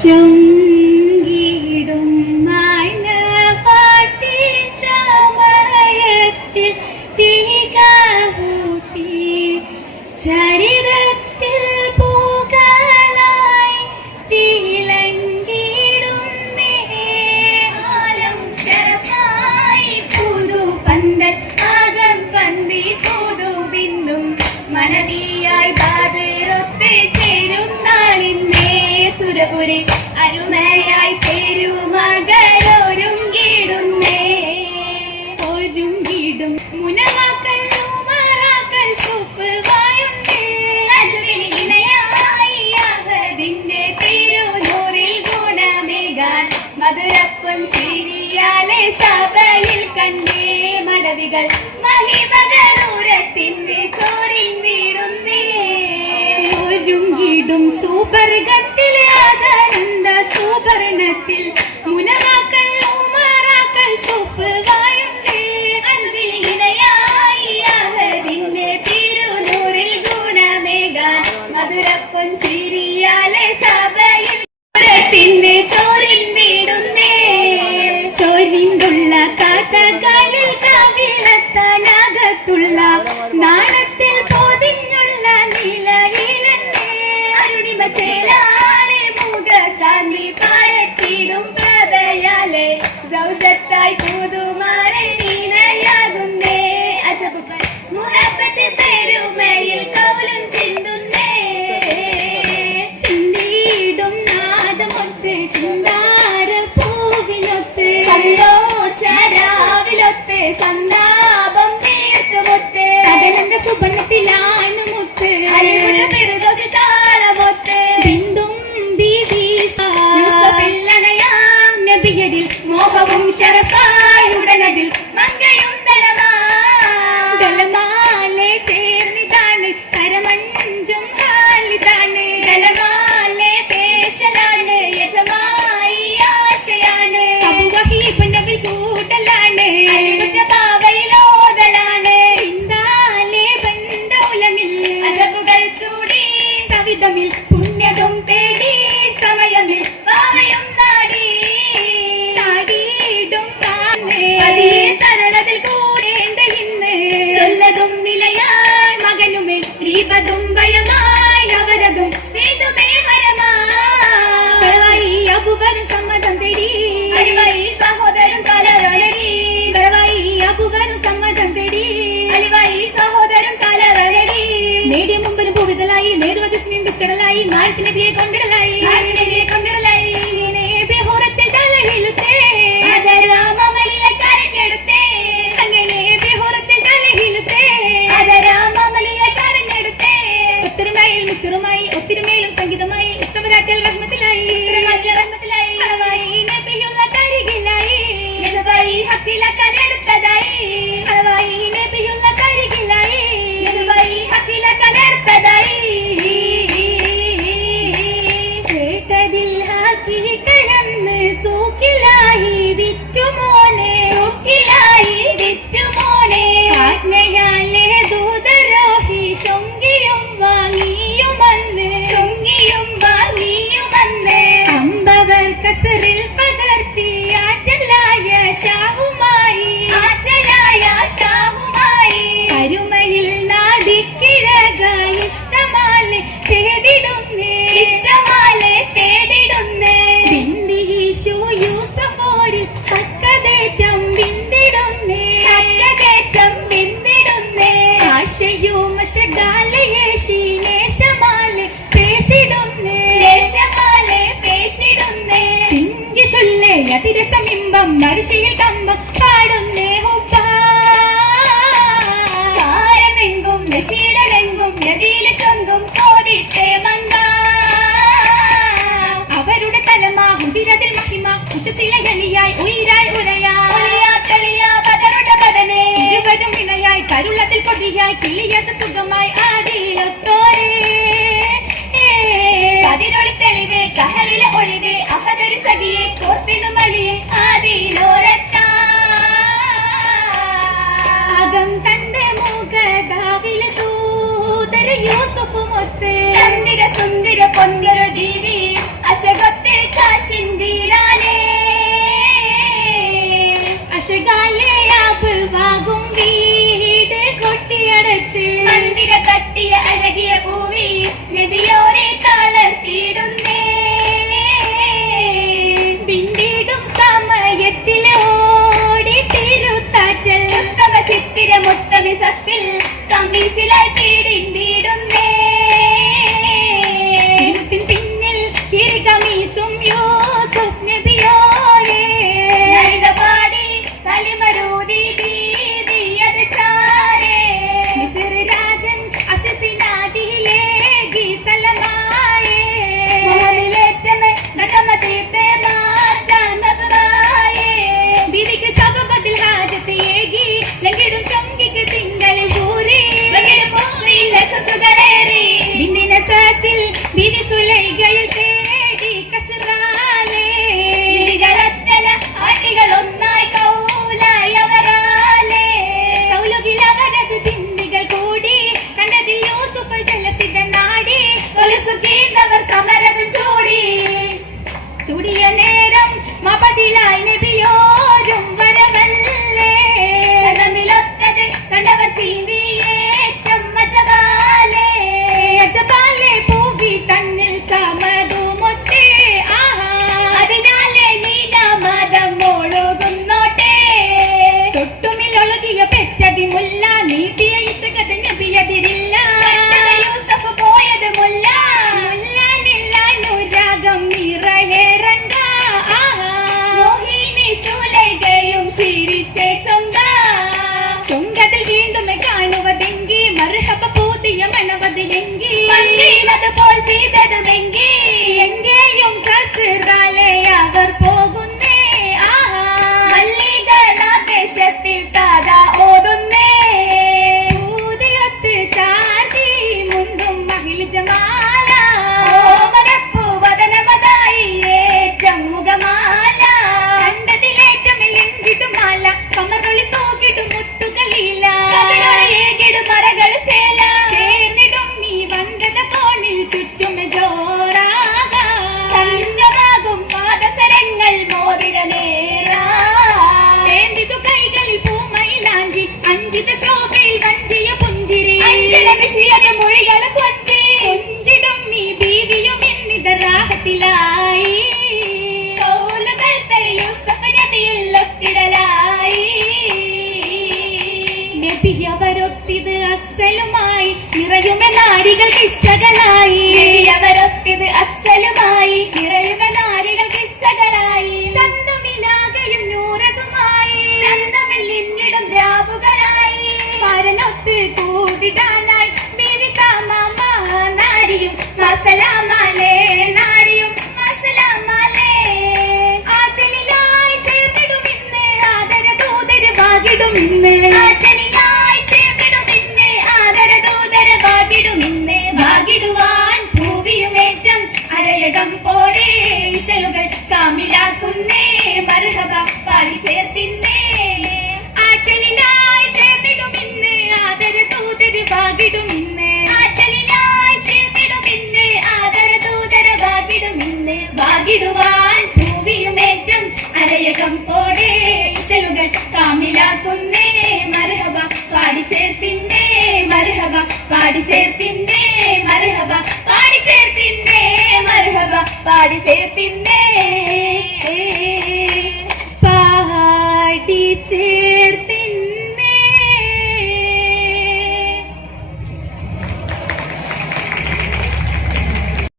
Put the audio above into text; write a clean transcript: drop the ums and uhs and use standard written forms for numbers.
ചൊങ്കിടും മണവാട്ടി ചമയത്തിൽ തീകൂട്ടി ചരിതത്തിൽ പൂക്കളായി തിളങ്ങിടുന്നേ ആലം ശരഫായി പുതു പന്തൽ ആകം പന്തി പുതു ബിന്ദും മണവിയായി ബാദരൊത്ത് ചേരുന്നാളിന്നേ സുരപുരി അരുമയായി പെരുമകളൊരുങ്ങിടുന്നേ ഒരുങ്ങിടും മുനവാക്കൾ ഉമറാക്കൾ സുഫ് വായുണ്ട് അജുവിനിണയായി അഹദിന്റെ തിരുനൂറിൽ ഗുണമേകാൻ മധുരപ്പൻ ചിരിയാലെ സഭയിൽ കണ്ടേ മടവികൾ മഹിമകളൂരത്തിന്റെ ചോരിന്നിടുന്നേ ഒരുങ്ങിടും സൂപർഗത്തിലെ ആദാനന്ദ സുവർണത്തിൽ മുനവാക്കൾ ഉമറാക്കൾ സുഫ് വായുണ്ട് അൽവിലിനയായി അഹദിന്റെ തിരുനൂറിൽ ഗുണമേകാൻ മധുരപ്പൻ ചിരിയാലെ സഭയിൽ ത്തിന്റെ ചോരിന്നിടുന്നേ ചോരിന്തുള്ള കാത്തകളിൽ കവിളത്താനാകത്തുള്ള നാണത്തിൽ പൊതിഞ്ഞുള്ള നിലയിലെന്നെ അരുണിമ ചേലാലെ മുഖകാന്തി പാരത്തിടും പ്രഭയാലെ സൗജത്തായി പുതുമാരണിനയാകുന്നേ അജബുകൾ മുഹബത്ത് പെരുമയിൽ കൗലും ചിന്തുന്നേ ചിന്തിയിടും നാദമൊത്ത് ചിന്താര പൂവിനൊത്ത് സന്തോഷരാവിലൊത്ത് സന്താപം തീർക്കുമൊത്ത് അകലന്റെ സുബന്ധത്തിലാണ് മുത്ത് പെരുദോസി താളമൊത്ത് ബിന്ദും ബില്ലണയാം നബിയതിൽ മോഹവും ശരഫായി ഉടനതിൽ മങ്കയും ദലമാലെ ചേർന്നിതാണ് കരമഞ്ചും ഹാലിതാണ് ദലമാലെ പേശലാണ് യജമായി ആശയാണ് അബുവഹീബ് നബി കൂട്ടലാണ് പാവയിലോതലാണ് ഇന്ദാലെ ബന്ധൗലമിൽ അജബുകൾ ചൂടി സവിധമിൽ പുണ്യതും തേടി സമയമിൽ പാവയും നാടി താടിയിടും തരളതിൽ കൂടേണ്ട ഇന്ന് ചൊല്ലതും നിലയായി മകനുമേ രീപതും ഭയമായി അവരതും വീണ്ടുമേ ഹരമായി അബുബരും സമ്മതം തേടി അലിവായി സഹോദരൻ കലവലടി ബലവായി അബുബരും സമ്മതം തേടി അലിവായി സഹോദരൻ കലവലടി നേടിയ മുമ്പിന് ഭൂവിതലായി നേർവതിസ്മിയും പിച്ചടലായി മാരത്തിന് ബിയെ കൊണ്ടിടലായി ബിഹൂറത്തിൽ തലഹിലുത്തേ അതരാമലിലെ കരഞ്ഞെടുത്തേ അങ്ങനെ ബിഹൂറത്തിൽ തലഹിലുത്തേ അതരാമലിലെ കരഞ്ഞെടുത്തേ ഒത്തിരിമയിൽ മിശ്രുമായി ഒത്തിരിമയിലും സംഗീതമായി ഉത്തമരാറ്റൽ റഹ്മത്തിലായി അളവായി നബിയുള്ള കരികിലായി യസബായി ഹക്കില കരെടുത്തതായി അളവായി നബിയുള്ള കരികിലായി യസബായി ഹക്കില കരെടുത്തതായി കേട്ടതിൽ ഹാക്കി കടന്ന് സൂക്കിലായി വിറ്റുമോനെ ആജ്ഞയാലെ ദൂതരോഹി ചൊങ്കിയും വാങ്ങിയുമന്ന് അമ്പവർ കസറിൽ പകർത്തി ആറ്റലായ ഷാഹുമായി അരുമയിൽ നാദിക്കിഴക ഇഷ്ടമാലെ തേടിടുന്നേ ബിന്ദിഹിഷു യൂസഫോരിൽ തക്കതേറ്റം ബിന്ദിടുന്നേ ആശയും മശകാലയേശി നേശമാലെ പേശിടുന്നേ തിങ്കിഷുല്ലേ അതിരസമിമ്പം മരുശയിൽ കമ്പം പാടുന്നേ ഹുപ്പാരമെങ്കും നശീലലെങ്കും നദിയിലെ ചൊങ്കും കോതിട്ടേ മങ്ക അവരുടെ തലമാ ഹുദിരതിൽ മഹിമ ഉഷസിലയലിയായി ഉയിരായി ഇരുവരും ഇണയായി കരുളത്തിൽ കൊതിയായി കിളിയാത്ത സുഖമായി ആദിയിലൊത്തോരേ അതിരൊളി തെളിവേ കഹലിലെ ഒളിവേ അഹദരി സഖിയെ കോർത്തിടുമളിയെ ആദിയിലോരത്താകം തന്റെ മുഖദാവിലെ തൂതര യൂസുഫുമൊത്ത് ചന്ദിര സുന്ദര പൊന്തിര ദീവി അശകത്തെ അതുപോൽ ചെയ്തതുമെങ്കിൽ എങ്കേയും കസറാലെ അവർ പോകുന്നേ മല്ലികളാവേശത്തിൽ താത ഓടുന്നേ ൂതിയൊത്ത് ചാർത്തി മുണ്ടും മഹിൾ ജമാല ഓമനപ്പൂ വദനമതായി ഏറ്റം മുഖമാല കണ്ടതിലേറ്റം ലിഞ്ചിട്ടും മാല കമറൊളി തൂക്കിട്ടും മുത്തുകളില്ല ഏകിടും മറകൾ ചേല ചേർന്നിടും ഈ വങ്കത കോണിൽ ചുറ്റും ജോറാക ചന്ദ്രമാകും പാദസരങ്ങൾ മോതിരനേറിതു കൈകളിൽ പൂമയിലാഞ്ചി അഞ്ചിത ശോഭയിൽ വഞ്ചിയ പുഞ്ചിരി വിഷയ മൊഴികൾ കൊഞ്ചിടും ഈ ബീവിയും ഇന്നിത റാഹത്തിലായി തോലുകൾ യൂസഫ് നബിയിൽ ഒത്തിടലായി നബിയവരൊത്തിത് അസ്സലുമായി നിറയുമെ നാരികൾ കിസ്സകളായി അവരൊത്തിത് അസ്സലുമായി നിറയുമെ നാരികൾ കിസ്സകളായി ചന്തമിലാകയും നൂറതുമായി ചന്തമിൽ ഇന്നിടും രാവുകളായി പരനൊത്ത് കൂടിടാനായി ബീവി താമാമ നാരിയും മസലാമലേ നാരിയും മസലാമലേ ആറ്റലിലായി ചേർന്നിടും ഇന്ന് ആദര ദൂതര് ഭാഗിടും ഇന്ന് ആറ്റലിലായി ചേർന്നിടും ഇന്ന് ആദര ദൂതര് ഭാഗിടും ഇന്ന് ഭാഗിടുവാൻ ഭൂവിയുമേറ്റം അരയകം പോടെ ഇശലുകൾ കാമിലാക്കുന്നേ മർഹബ പാടി ചേർത്തിന്നേ ആറ്റലിലായി ചേർന്നിടും ഇന്ന് ആദര ദൂതര് ഭാഗിടും ഇന്ന് ആറ്റലിലായി ചേർന്നിടും ഇന്ന് ആദര ദൂതര് ഭാഗിടും ഇന്ന് ഭാഗിടുവാൻ ഭൂവിയുമേറ്റം അരയകം പോടെ ഇശലുകൾ കാമിലാക്കുന്നേ മർഹബ പാടി ചേർത്തിന്നേ മർഹബ പാടി ചേർത്തിന്നേ മർഹബ പാടി ചേർത്തിന്നേ മർഹബ പാടി ചേർത്തിന്നേ